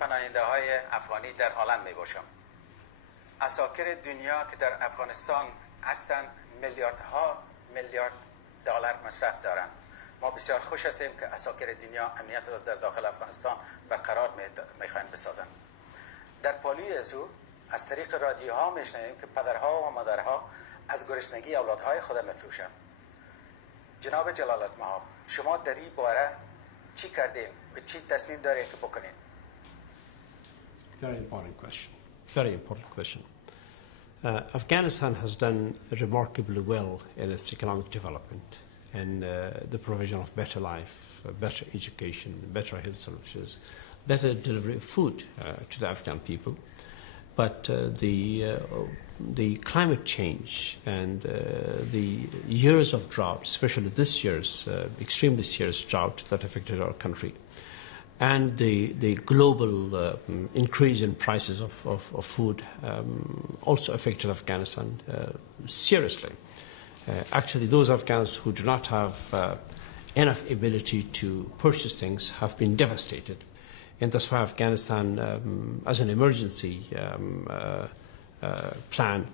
پناهنده های افغانی در هلند می باشم. اساکر دنیا که در افغانستان هستند میلیارد دلار مصرف دارند. ما بسیار خوش هستیم که اساکر دنیا امنیت را در داخل افغانستان برقرار میخواهند بسازند. در پالوی ازو از طریق رادیوها میشنویم که پدرها و مادرها از گرسنگی اولادهای خود میفروشند. جناب جلالت مآب، شما در این باره چی کردین و چی تصمیم دارین که بکنین؟ Very important question. Very important question. Afghanistan has done remarkably well in its economic development and the provision of better life, better education, better health services, better delivery of food to the Afghan people. But the climate change and the years of drought, especially this year's extremely serious drought that affected our country, and the global increase in prices of food also affected Afghanistan seriously. Actually, those Afghans who do not have enough ability to purchase things have been devastated. And that's why Afghanistan, as an emergency plan,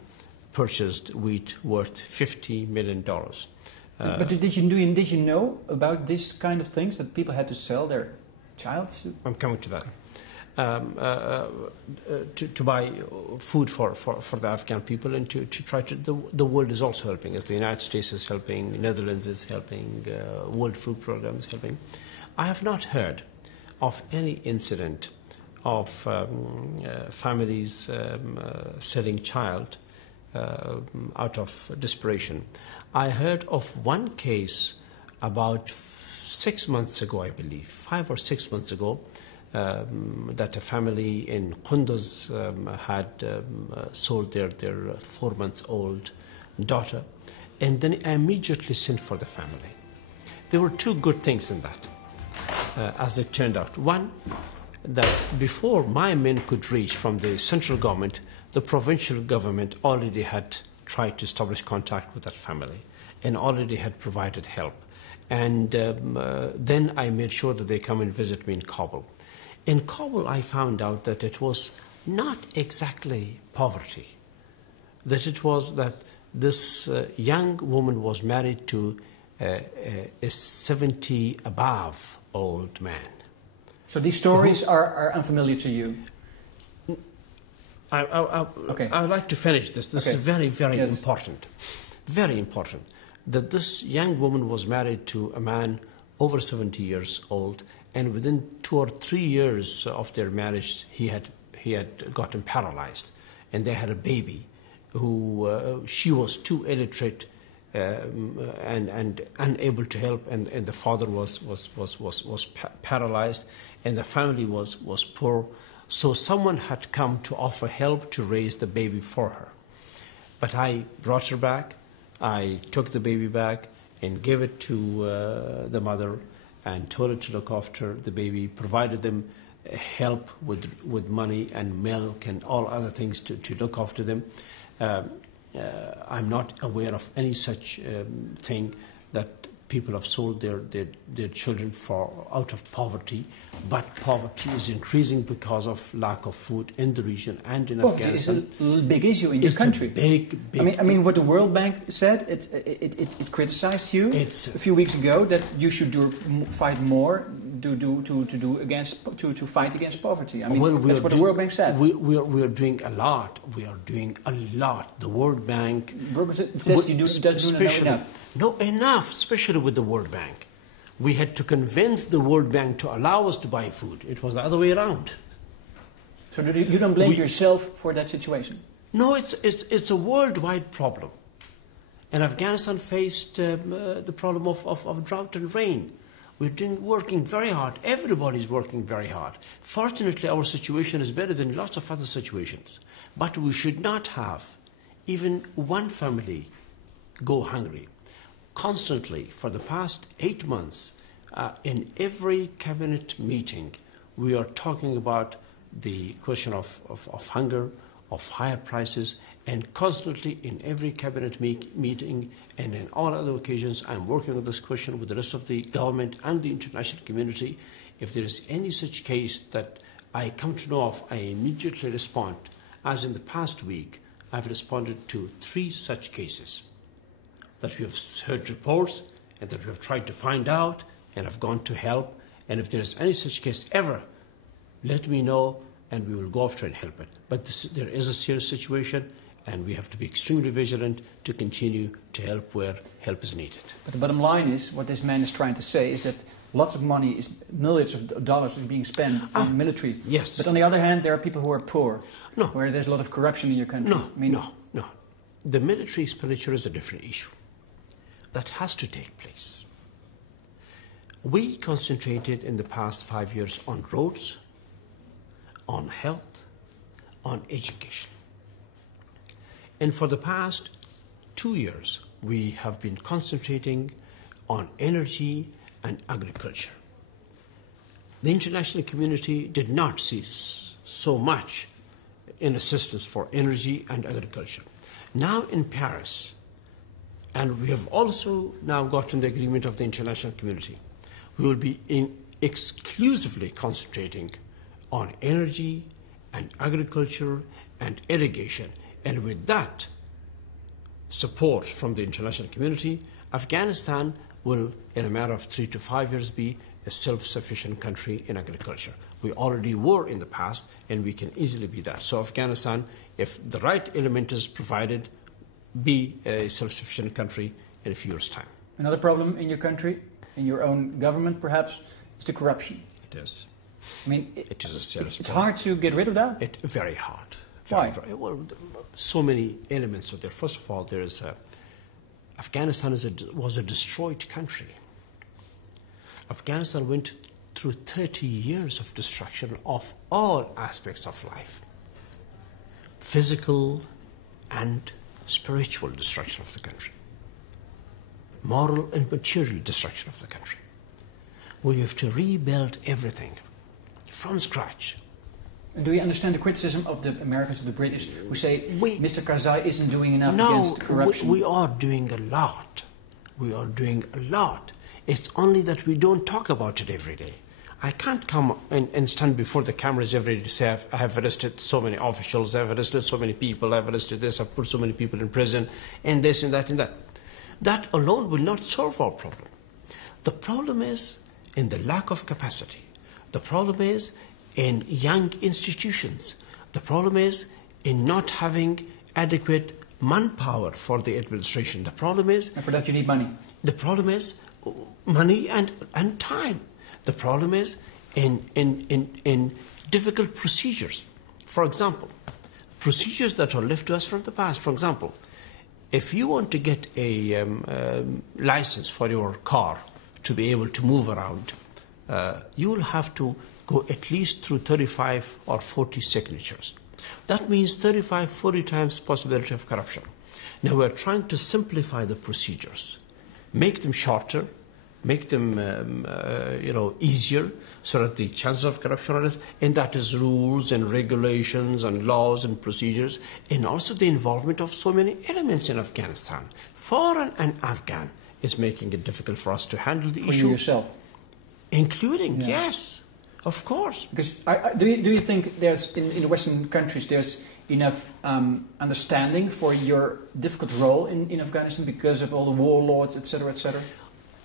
purchased wheat worth $50 million. But did you know about this kind of things, that people had to sell their child? I'm coming to that. To buy food for the Afghan people and to try to... The world is also helping. As the United States is helping, Netherlands is helping, World Food Programme is helping. I have not heard of any incident of families selling child out of desperation. I heard of one case about 6 months ago, I believe, 5 or 6 months ago, that a family in Kunduz had sold their 4 months old daughter, and then immediately sent for the family. There were two good things in that, as it turned out. One, that before my men could reach from the central government, the provincial government already had tried to establish contact with that family and already had provided help. And then I made sure that they come and visit me in Kabul. In Kabul, I found out that it was not exactly poverty, that it was that this young woman was married to a 70 above old man. So these stories are unfamiliar to you? Okay. I'd like to finish this. This is very, very important. Very important. That this young woman was married to a man over 70 years old, and within 2 or 3 years of their marriage, he had gotten paralyzed, and they had a baby who she was too illiterate and unable to help, and the father was paralyzed, and the family was poor. So someone had come to offer help to raise the baby for her. But I brought her back. I took the baby back and gave it to the mother and told her to look after the baby, provided them help with money and milk and all other things to look after them. I'm not aware of any such thing that people have sold their children out of poverty, but poverty is increasing because of lack of food in the region and in Afghanistan. It's a big issue in your country. Big. I mean, what the World Bank said, it criticized you a few weeks ago that you should fight more to fight against poverty. I mean, that's what the World Bank said. We are doing a lot. We are doing a lot. The World Bank says you do not enough. Not enough, especially with the World Bank. We had to convince the World Bank to allow us to buy food. It was the other way around. So you don't blame yourself for that situation? No, it's a worldwide problem. And Afghanistan faced the problem of drought and rain. We're working very hard. Everybody's working very hard. Fortunately, our situation is better than lots of other situations. But we should not have even one family go hungry. Constantly, for the past 8 months, in every cabinet meeting, we are talking about the question of hunger, of higher prices, and constantly in every cabinet meeting and in all other occasions, I'm working on this question with the rest of the government and the international community. If there is any such case that I come to know of, I immediately respond. As in the past week, I've responded to 3 such cases that we have heard reports and that we have tried to find out and have gone to help. And if there is any such case ever, let me know and we will go after and help it. But there is a serious situation and we have to be extremely vigilant to continue to help where help is needed. But the bottom line is, what this man is trying to say is that lots of money, millions of dollars is being spent on military. Yes. But on the other hand, there are people who are poor. No. Where there's a lot of corruption in your country. No. The military expenditure is a different issue. That has to take place. We concentrated in the past 5 years on roads, on health, on education. And for the past 2 years, we have been concentrating on energy and agriculture. The international community did not see so much in assistance for energy and agriculture. Now in Paris, and we have also now gotten the agreement of the international community, we will be exclusively concentrating on energy and agriculture and irrigation. And with that support from the international community, Afghanistan will, in a matter of 3 to 5 years, be a self-sufficient country in agriculture. We already were in the past, and we can easily be that. So Afghanistan, if the right element is provided, be a self-sufficient country in a few years' time. Another problem in your country, in your own government perhaps, is the corruption. It is. I mean, it is a serious it's problem. hard to get rid of that? Very hard. Why? Well, so many elements of there. First of all, Afghanistan was a destroyed country. Afghanistan went through 30 years of destruction of all aspects of life. Physical and spiritual destruction of the country. Moral and material destruction of the country. We have to rebuild everything from scratch. Do you understand the criticism of the Americans, of the British, who say Mr. Karzai isn't doing enough against corruption? We are doing a lot. We are doing a lot. It's only that we don't talk about it every day. I can't come and stand before the cameras every day to say I have arrested so many officials, I have arrested so many people, I have arrested this, I've put so many people in prison, and this and that and that. That alone will not solve our problem. The problem is in the lack of capacity. The problem is in young institutions. The problem is in not having adequate manpower for the administration. The problem is... And for that you need money. The problem is money and time. The problem is in difficult procedures. For example, procedures that are left to us from the past. For example, if you want to get a license for your car to be able to move around, you will have to go at least through 35 or 40 signatures. That means 35, 40 times possibility of corruption. Now we're trying to simplify the procedures, make them shorter, make them easier, so that the chances of corruption are less, and that is rules and regulations and laws and procedures, and also the involvement of so many elements in Afghanistan. Foreign and Afghan is making it difficult for us to handle the issue. For you yourself? Including, yes. Of course. Because do you think there's in the Western countries there's enough understanding for your difficult role in Afghanistan because of all the warlords, etc., etc.?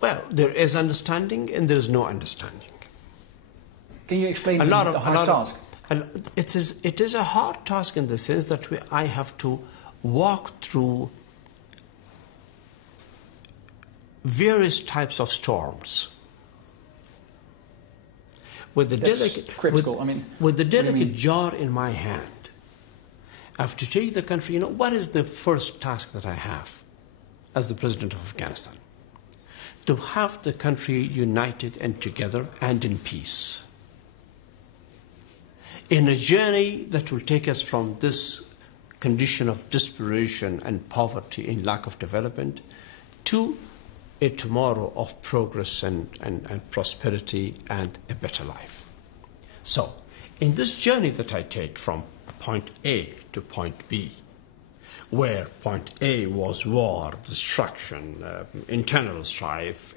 Well, there is understanding and there is no understanding. Can you explain the hard task? It is a hard task in the sense that I have to walk through various types of storms. With the delicate jar in my hand, I have to take the country. What is the first task that I have as the president of Afghanistan? To have the country united and together and in peace. In a journey that will take us from this condition of desperation and poverty and lack of development to a tomorrow of progress and prosperity and a better life. So, in this journey that I take from point A to point B, where point A was war, destruction, internal strife,